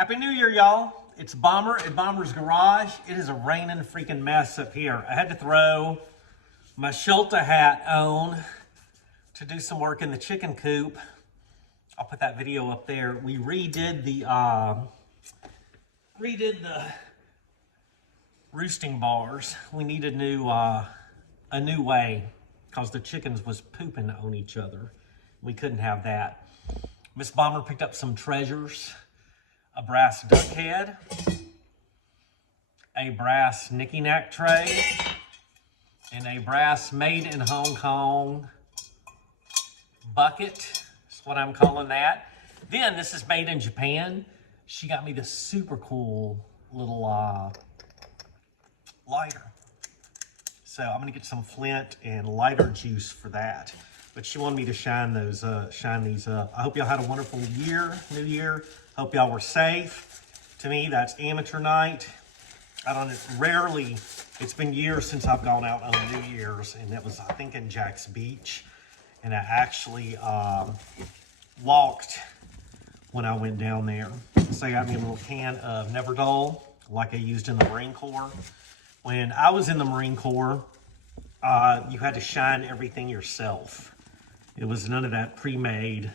Happy New Year, y'all. It's Bomber at Bomber's Garage. It is a raining freaking mess up here. I had to throw my shelter hat on to do some work in the chicken coop. I'll put that video up there. We redid the roosting bars. We needed a new way because the chickens was pooping on each other. We couldn't have that. Miss Bomber picked up some treasures. A brass duck head, a brass knicky-knack tray, and a brass made in Hong Kong bucket. That's what I'm calling that. Then this is made in Japan. She got me this super cool little lighter. So I'm gonna get some flint and lighter juice for that. But she wanted me to shine these up. I hope y'all had a wonderful New Year. Hope y'all were safe. To me, that's amateur night. It's been years since I've gone out on New Year's, and that was, I think, in Jack's Beach. And I actually walked when I went down there. So I got me a little can of Neverdol, like I used in the Marine Corps. When I was in the Marine Corps, you had to shine everything yourself. It was none of that pre-made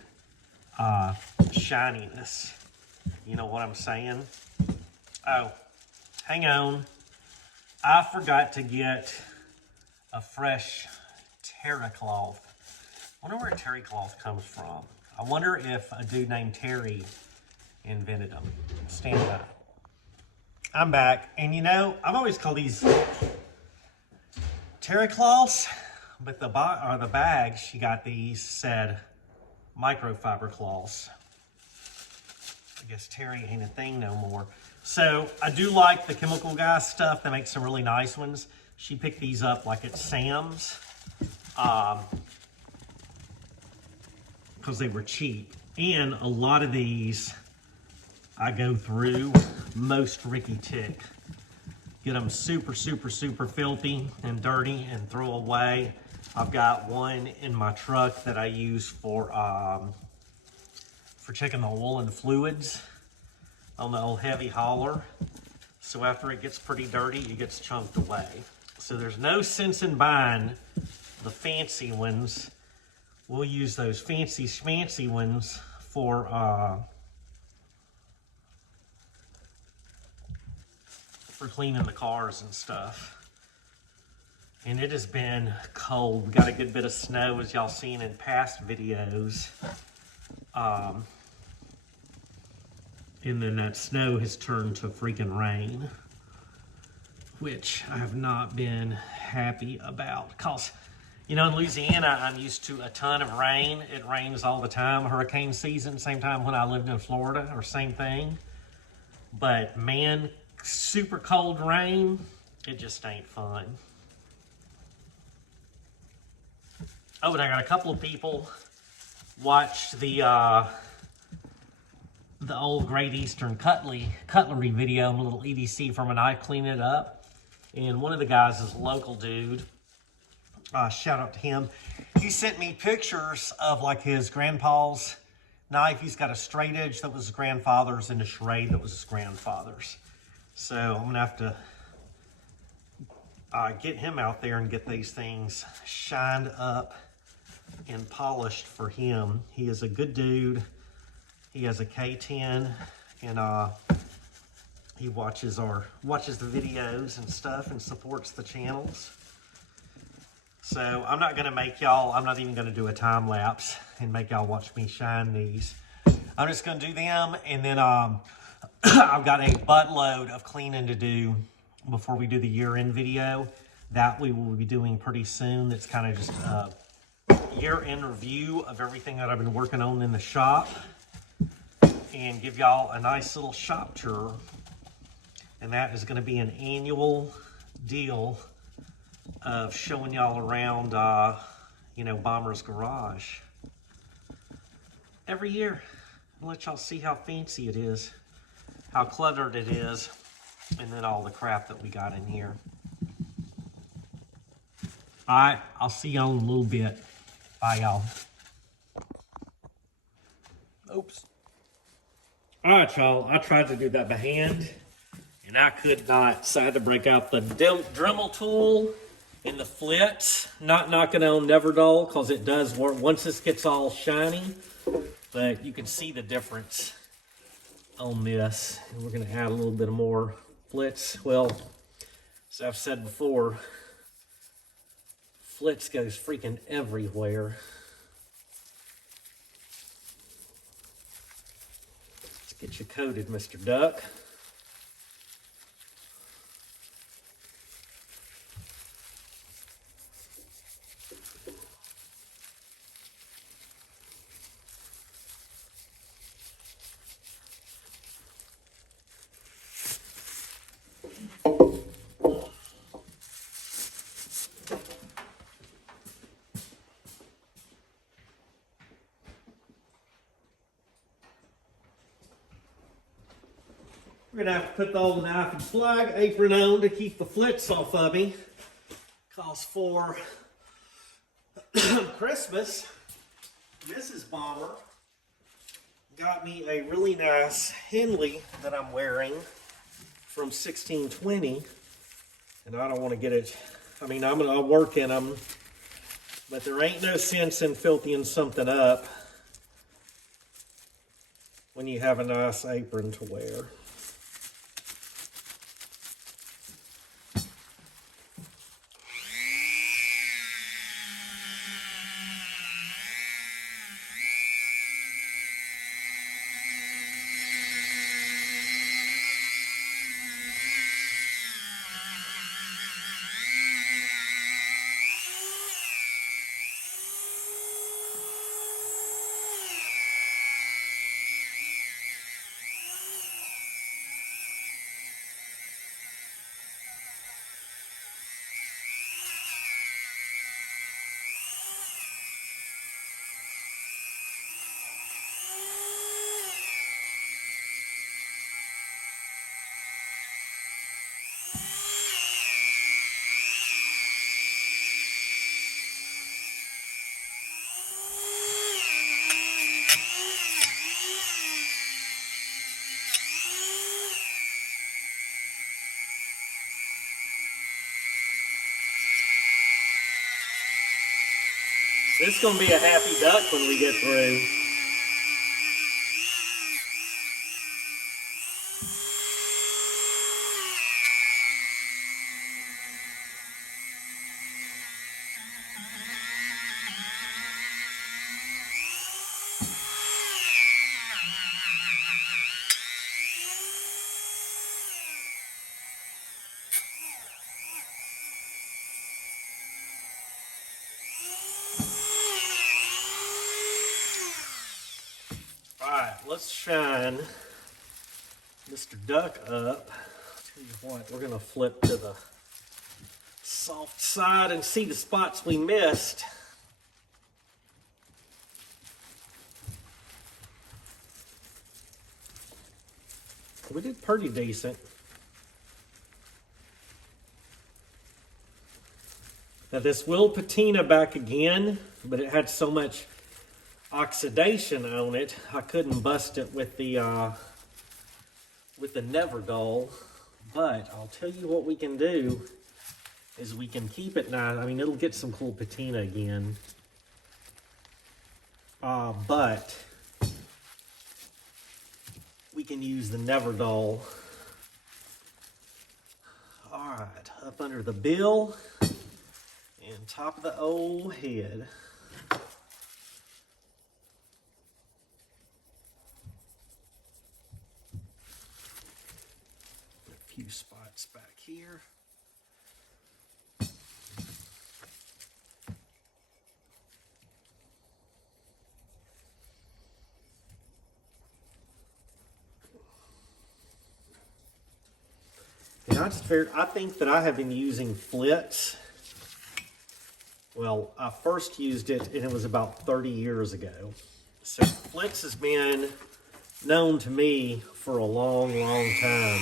shininess. You know what I'm saying? Oh, hang on. I forgot to get a fresh terry cloth. I wonder where terry cloth comes from. I wonder if a dude named Terry invented them. Stand up. I'm back. And you know, I've always called these terry cloths, but the bag she got these said microfiber cloths. I guess terry ain't a thing no more. So I do like the Chemical Guy stuff. They make some really nice ones. She picked these up like at Sam's because they were cheap. And a lot of these I go through most Ricky Tick. Get them super, super, super filthy and dirty and throw away. I've got one in my truck that I use for checking the oil and fluids on the old heavy hauler. So after it gets pretty dirty, it gets chunked away. So there's no sense in buying the fancy ones. We'll use those fancy schmancy ones for cleaning the cars and stuff. And it has been cold. We got a good bit of snow, as y'all seen in past videos. And then that snow has turned to freaking rain, which I have not been happy about. Because, you know, in Louisiana, I'm used to a ton of rain. It rains all the time. Hurricane season, same time when I lived in Florida, or same thing. But man, super cold rain, it just ain't fun. Oh, and I got a couple of people watched the old Great Eastern Cutlery video, a little EDC from a knife cleaning it up. And one of the guys is a local dude. Shout out to him. He sent me pictures of like his grandpa's knife. He's got a straight edge that was his grandfather's and a serrate that was his grandfather's. So I'm gonna have to get him out there and get these things shined up and polished for him. He is a good dude. He has a K10 and he watches the videos and stuff and supports the channels. So I'm not even gonna do a time lapse and make y'all watch me shine these. I'm just gonna do them, and then I've got a buttload of cleaning to do before we do the year-end video that we will be doing pretty soon. That's kind of just a year-end review of everything that I've been working on in the shop and give y'all a nice little shop tour. And that is going to be an annual deal of showing y'all around, Bomber's Garage every year. I'll let y'all see how fancy it is, how cluttered it is, and then all the crap that we got in here. All right, I'll see y'all in a little bit. Bye, y'all. Oops. All right, y'all, I tried to do that by hand, and I could not. So I had to break out the Dremel tool and the FLITZ. Not knocking on Never Dull, because it does work once this gets all shiny, but you can see the difference on this. And we're gonna add a little bit more FLITZ. Well, as I've said before, FLITZ goes freaking everywhere. Let's get you coated, Mr. Duck. We're gonna have to put the old knife and flag apron on to keep the FLITZ off of me. Cause for Christmas, Mrs. Bomber got me a really nice Henley that I'm wearing from 1620. And I don't want to get it, I mean, I'll work in them, but there ain't no sense in filthying something up when you have a nice apron to wear. This is going to be a happy duck when we get through. Alright, let's shine Mr. Duck up. Tell you what, we're going to flip to the soft side and see the spots we missed. We did pretty decent. Now this will patina back again, but it had so much oxidation on it, I couldn't bust it with the Never Dull. But I'll tell you what we can do is we can keep it nice. I mean, it'll get some cool patina again. But we can use the Never Dull. All right, up under the bill and top of the old head. A few spots back here. And I think that I have been using FLITZ. Well, I first used it and it was about 30 years ago. So FLITZ has been known to me for a long, long time.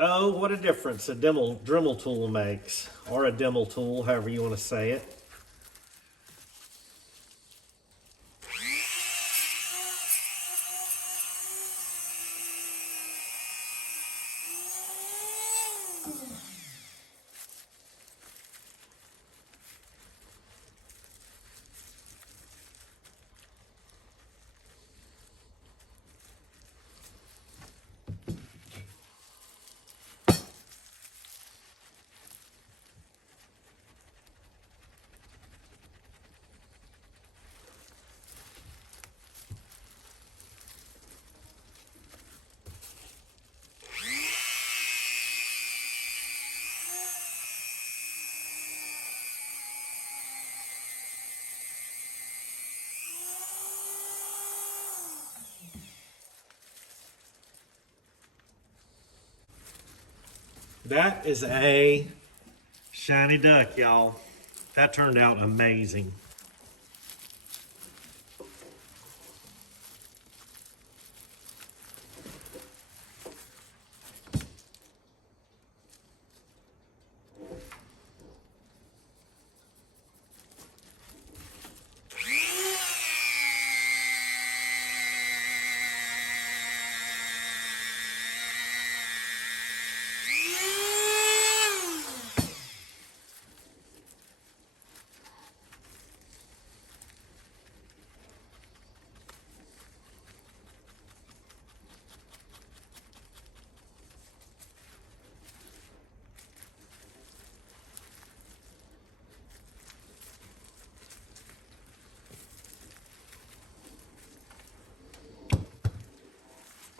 Oh, what a difference a Dremel tool makes, or a Dremel tool, however you want to say it. That is a shiny duck, y'all. That turned out amazing.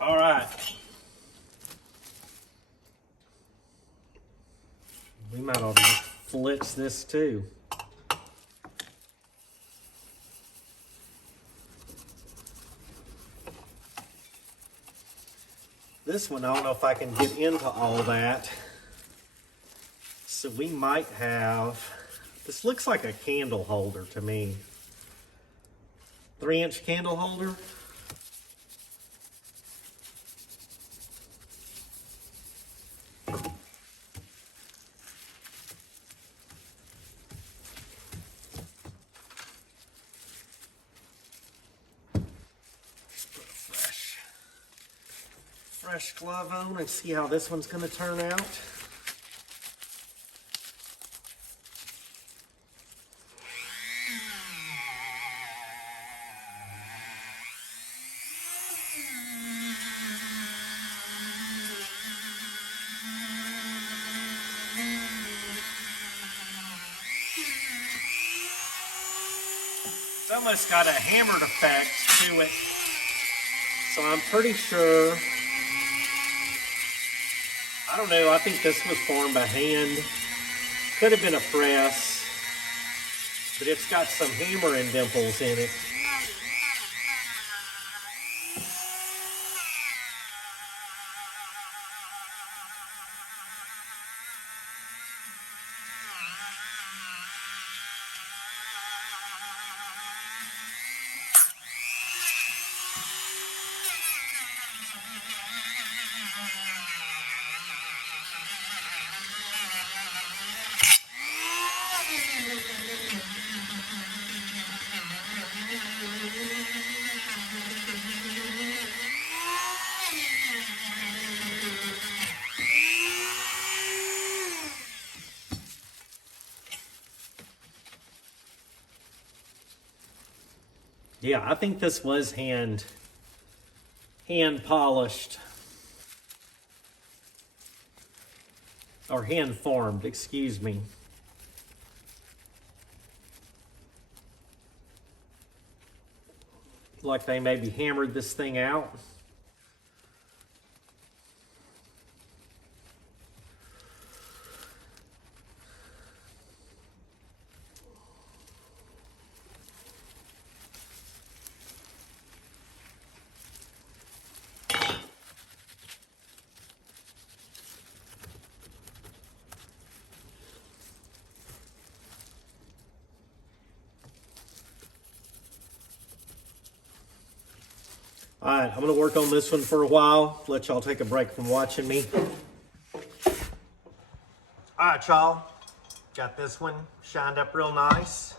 All right. We might ought to FLITZ this too. This one, I don't know if I can get into all that. So we might have, this looks like a candle holder to me. 3-inch candle holder. Fresh glove on and see how this one's going to turn out. It's almost got a hammered effect to it. So I'm pretty sure, I don't know, I think this was formed by hand. Could have been a press, but it's got some hammering dimples in it. Yeah, I think this was hand polished. Or hand formed, excuse me. Like they maybe hammered this thing out. All right, I'm gonna work on this one for a while. Let y'all take a break from watching me. right, y'all. Got this one shined up real nice.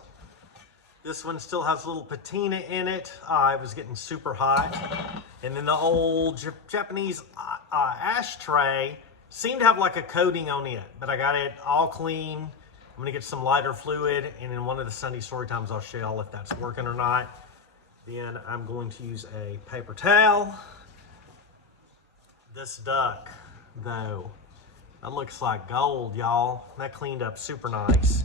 This one still has a little patina in it. It was getting super hot. And then the old Japanese ashtray seemed to have like a coating on it, but I got it all clean. I'm gonna get some lighter fluid, and in one of the Sunday story times I'll show y'all if that's working or not. Then I'm going to use a paper towel. This duck, though, that looks like gold, y'all. That cleaned up super nice.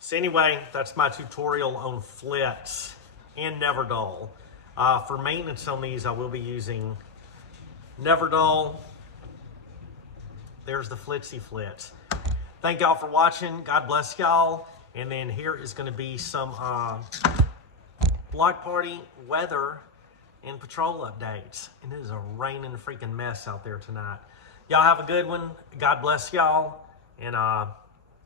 So anyway, that's my tutorial on FLITZ and Never Dull. For maintenance on these, I will be using Never Dull. There's the FLITZ. Thank y'all for watching. God bless y'all. And then here is going to be some block party weather and patrol updates. And it is a raining freaking mess out there tonight. Y'all have a good one. God bless y'all. And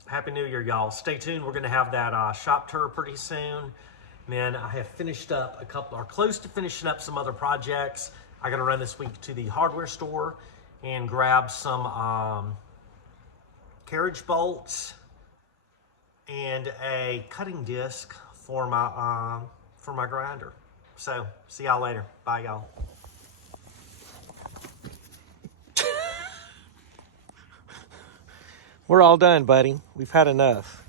Happy New Year, y'all. Stay tuned. We're going to have that shop tour pretty soon. And then I have finished up a couple, or close to finishing up some other projects. I got to run this week to the hardware store and grab some carriage bolts and a cutting disc for my grinder. So, see y'all later. Bye, y'all. We're all done, buddy. We've had enough.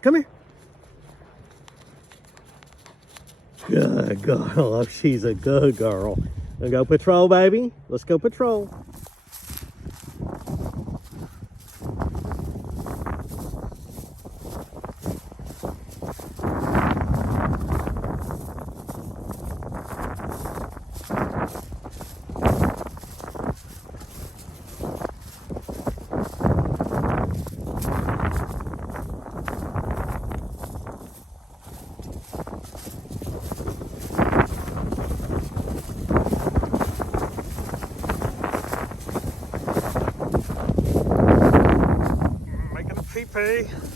Come here. Good girl. She's a good girl. Let's go patrol, baby. Let's go patrol. Pee-pee.